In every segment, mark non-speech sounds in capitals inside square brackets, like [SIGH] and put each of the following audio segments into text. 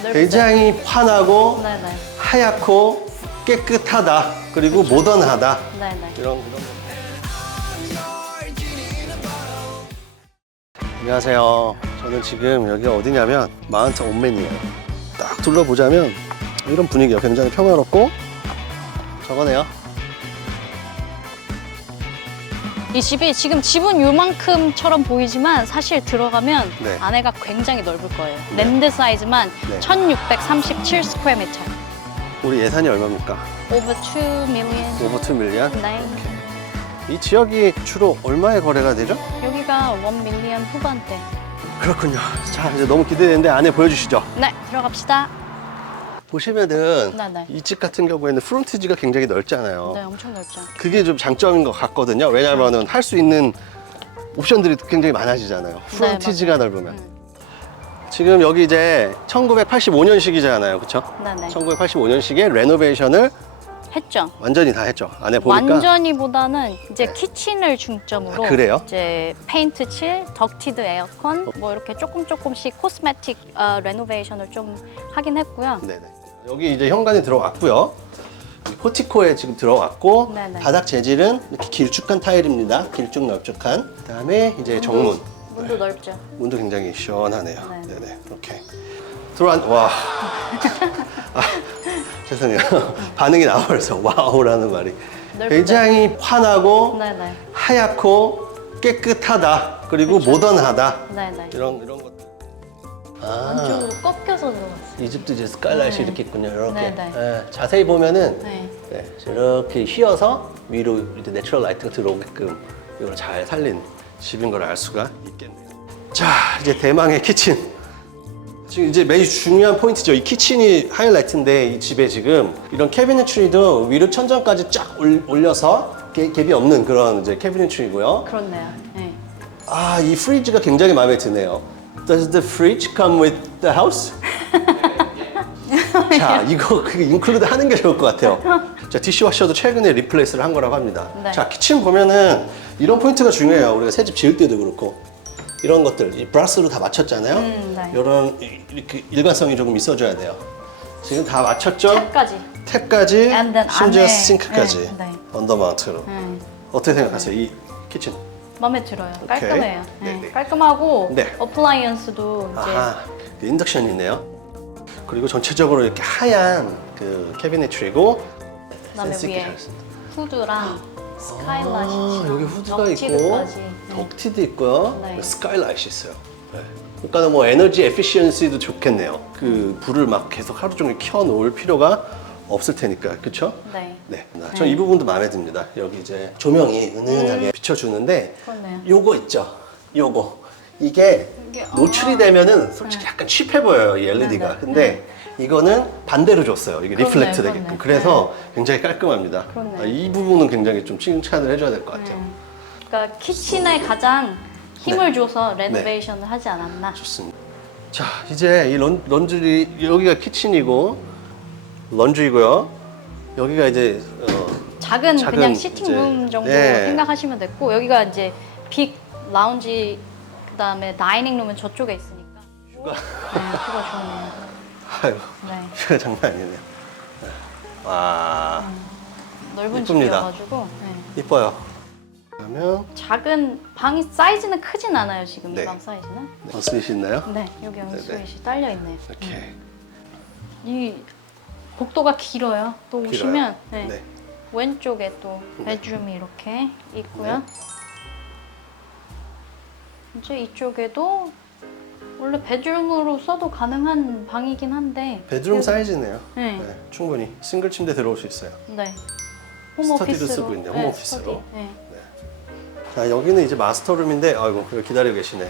굉장히 환하고 네네. 하얗고 깨끗하다. 그리고 모던하다. 네네. 이런 이런 안녕하세요. 저는 지금 여기가 어디냐면 마운트 온맨이에요. 딱 둘러보자면 이런 분위기가 굉장히 평화롭고 저거네요 이 집이 지금 집은 요만큼처럼 보이지만 사실 들어가면 네. 안에가 굉장히 넓을 거예요. 네. 랜드 사이즈만 네. 1637 스퀘어 미터. 우리 예산이 얼마입니까? Over 2 million. 오버 2 밀리언 네. 이 지역이 주로 얼마에 거래가 되죠? 여기가 1 million 후반대. 그렇군요 자 이제 너무 기대되는데 안에 보여주시죠 네, 들어갑시다. 보시면은 네, 네. 이 집 같은 경우에는 프론트지가 굉장히 넓잖아요 네, 엄청 넓죠. 그게 좀 장점인 것 같거든요. 왜냐하면은 할 수 있는 옵션들이 굉장히 많아지잖아요. 프론티지가 넓으면. 음. 지금 여기 이제 1985년식이잖아요. 그렇죠? 네네. 1985년식의 레노베이션을 했죠. 완전히 다 했죠. 안에 보니까 완전히보다는 이제 네. 키친을 중점으로 아, 그래요? 이제 페인트 칠, 덕티드 에어컨 뭐 이렇게 조금 조금씩 코스메틱 어, 레노베이션을 좀 하긴 했고요. 네네. 여기 이제 현관에 들어왔고요. 이 포티코에 지금 들어왔고 네네. 바닥 재질은 이렇게 길쭉한 타일입니다. 길쭉 넓적한. 그다음에 이제 정문. 문도 넓죠. 문도 굉장히 시원하네요. 네. 네 네. 이렇게 들어왔 와. [LAUGHS] 아, 죄송해요. [LAUGHS] 반응이 나와버려서 와우라는 말이. 넓은데. 굉장히 환하고 네네. 하얗고 깨끗하다 그리고 모던하다 네네. 이런 이런. 아, 안쪽으로 꺾여서 들어갔어요. 이 집도 이제 스카이라이트 네. 이렇게 있군요. 이렇게. 네 네. 예, 자세히 보면은 네. 네, 이렇게 휘어서 위로 이제 내추럴 라이트가 들어오게끔 이걸 잘 살린 집인 걸 알 수가 있겠네요. 자, 이제 대망의 키친. 지금 이제 매우 중요한 포인트죠. 이 키친이 하이라이트인데 이 집에 지금 이런 캐비넷트리도 위로 천장까지 쫙 올- 올려서 개- 갭이 없는 그런 이제 캐비넷트리고요. 그렇네요. 네. 아, 이 프리지가 굉장히 마음에 드네요. Does the fridge come with the house? [LAUGHS] 자, 이거 그 인클루드 하는 게 좋을 것 같아요. [LAUGHS] 자, 디시워셔도 최근에 리플레이스를 한 거라고 합니다. 네. 자, 키친 보면은 이런 포인트가 중요해요. 우리가 새집 지을 때도 그렇고. 이런 것들, 이 브라스로 다 맞췄잖아요. 음, 네. 이런 이- 이렇게 일관성이 조금 있어줘야 돼요. 지금 다 맞췄죠? 탭까지. 탭까지, And then 심지어 안에, 싱크까지 네, 네. 언더마운트로. 네. 어떻게 생각하세요? 이 키친? 마음에 들어요. 깔끔해요. 네, 네. 네. 깔끔하고 네. 어플라이언스도 이제 아하, 그 인덕션이 있네요. 그리고 전체적으로 이렇게 하얀 그 캐비넷트리고 그다음에 센스 있게 위에 잘 쓴다. 후드랑 스카이라이트 아, 여기 후드가 있고 덕티도 있고요. 네. 스카이라이트 있어요. 네. 그러니까 뭐 에너지 에피시언시도 좋겠네요. 그 불을 막 계속 하루 종일 켜 놓을 필요가 없을 테니까, 그렇죠? 네. 네, 전이 부분도 마음에 듭니다. 여기 이제 조명이 은은하게 비춰주는데 그렇네요. 요거 있죠. 요거 이게 이게, 노출이 아. 되면은 솔직히 약간 칩해 보여요 이 LED가. 네, 네. 근데 이거는 반대로 줬어요. 이게 그렇네, 리플렉트 그렇네. 되게끔. 그래서 굉장히 깔끔합니다. 그렇네. 아, 이 부분은 굉장히 좀 칭찬을 해줘야 될 것 같아요. 네. 그러니까 키친에 가장 힘을 줘서 레노베이션을 하지 않았나. 좋습니다. 자 이제 이 런, 런드리 여기가 키친이고 런드리고요. 여기가 이제 어, 작은, 작은 그냥 시팅룸 이제, 정도 네. 생각하시면 됐고 여기가 이제 빅 라운지 그다음에 다이닝룸은 저쪽에 있으니까. 휴가 네, 휴가 좋네요. [LAUGHS] 아유 네. 휴가 장난 아니네요. 네. 와 넓은 이쁩니다. 집이어가지고 네. 이뻐요. 그러면 작은 방이 사이즈는 크진 않아요 지금 네. 이 방 사이즈는. 어 스윗이 있나요? 네 여기 네, 연수잇이 딸려 있네요. 이렇게 이 복도가 길어요. 또 길어요. 오시면 네. 네. 왼쪽에 또 네. 베드룸이 이렇게 있고요. 네. 이제 이쪽에도 원래 베드룸으로 써도 가능한 방이긴 한데 베드룸 사이즈네요. 네. 네, 충분히 싱글 침대 들어올 수 있어요. 네. 스터디도 쓰고 있네요, 네, 홈오피스로. 스터디. 네. 자 여기는 이제 마스터룸인데 아이고 여기 기다리고 계시네.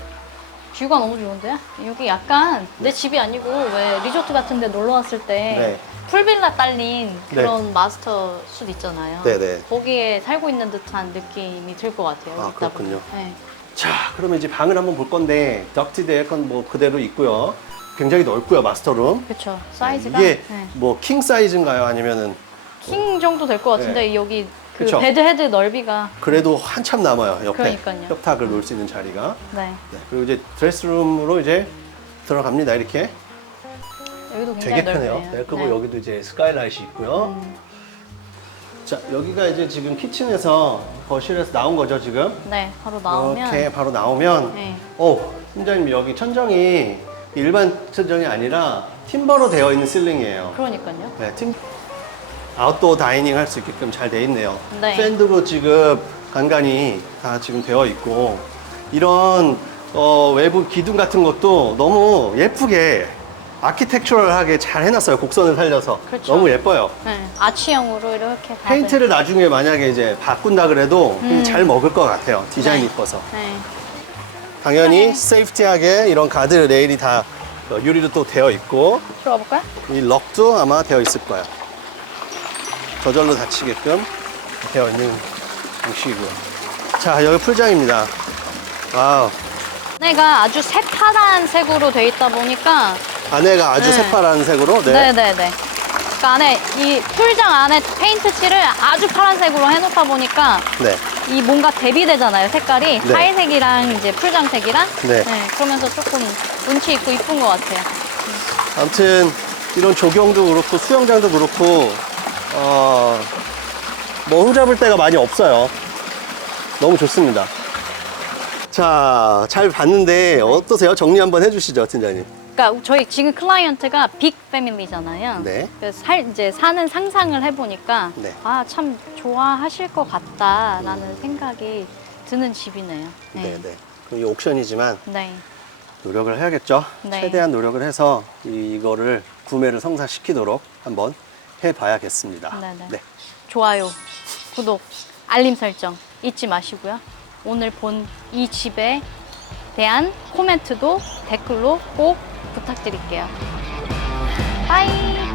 뷰가 너무 좋은데요? 여기 약간 내 집이 아니고 왜 리조트 같은 데 놀러 왔을 때 네. 풀빌라 딸린 그런 마스터 숲 있잖아요. 네네. 거기에 살고 있는 듯한 느낌이 들 것 같아요. 아, 있다 그렇군요. 네. 자 그러면 이제 방을 한번 볼 건데 덕티드 에어컨 뭐 그대로 있고요. 굉장히 넓고요 마스터룸. 그렇죠. 사이즈가 이게 네. 뭐 킹 사이즈인가요? 아니면은 킹 정도 될 것 같은데 네. 여기 그 그쵸. 베드 헤드 넓이가 그래도 한참 남아요 옆에 그러니까요. 협탁을 놓을 수 있는 자리가. 네. 네, 그리고 이제 드레스룸으로 이제 들어갑니다 이렇게. 여기도 굉장히 되게 편해요. 넓네요. 네, 그리고 네. 여기도 이제 스카이라이트 있고요. 자, 여기가 이제 지금 키친에서 거실에서 나온 거죠, 지금? 네, 바로 나오면 이렇게 바로 나오면 네. 오, 팀장님 여기 천정이 일반 천정이 아니라 팀버로 되어 있는 실링이에요. 그러니까요. 네, 팀 아웃도어 다이닝 할 수 있게끔 잘 돼 있네요. 네. 팬드로 지금 간간히 다 지금 되어 있고 이런 어, 외부 기둥 같은 것도 너무 예쁘게 아키텍처럴하게 잘 해놨어요. 곡선을 살려서 그렇죠. 너무 예뻐요. 네, 아치형으로 이렇게 다 페인트를 나중에 만약에 이제 바꾼다 그래도 음. 잘 먹을 것 같아요. 디자인 이 네. 이뻐서. 네. 당연히 네. 세이프티하게 이런 가드 레일이 다 어, 유리로 또 되어 있고 들어가 볼까요? 이 럭도 아마 되어 있을 거예요. 저절로 닫히게끔 되어 있는 방식이고요. 자, 여기 풀장입니다. 와우. 내가 아주 새파란 색으로 돼 있다 보니까 안에가 아주 네. 새파란 색으로. 네. 네, 네, 네. 그러니까 안에 이 풀장 안에 페인트 칠을 아주 파란색으로 해놓다 보니까 네. 이 뭔가 대비되잖아요 색깔이 네. 하얀색이랑 이제 풀장색이랑 네. 그러면서 조금 운치 있고 이쁜 것 같아요. 아무튼 이런 조경도 그렇고 수영장도 그렇고 어, 뭐 흠잡을 데가 많이 없어요. 너무 좋습니다. 자, 잘 봤는데 어떠세요? 정리 한번 해주시죠, 팀장님. 그러니까 저희 지금 클라이언트가 빅 패밀리잖아요. 네. 그래서 살 이제 사는 상상을 해보니까 네. 아 참 좋아하실 것 같다라는 생각이 드는 집이네요. 네, 네. 네. 그럼 이 옥션이지만 네. 노력을 해야겠죠. 네. 최대한 노력을 해서 이- 이거를 구매를 성사시키도록 한번 해봐야겠습니다. 네네. 네. 좋아요, 구독, 알림 설정 잊지 마시고요. 오늘 본 이 집에 대한 코멘트도 댓글로 꼭 부탁드릴게요. 빠이!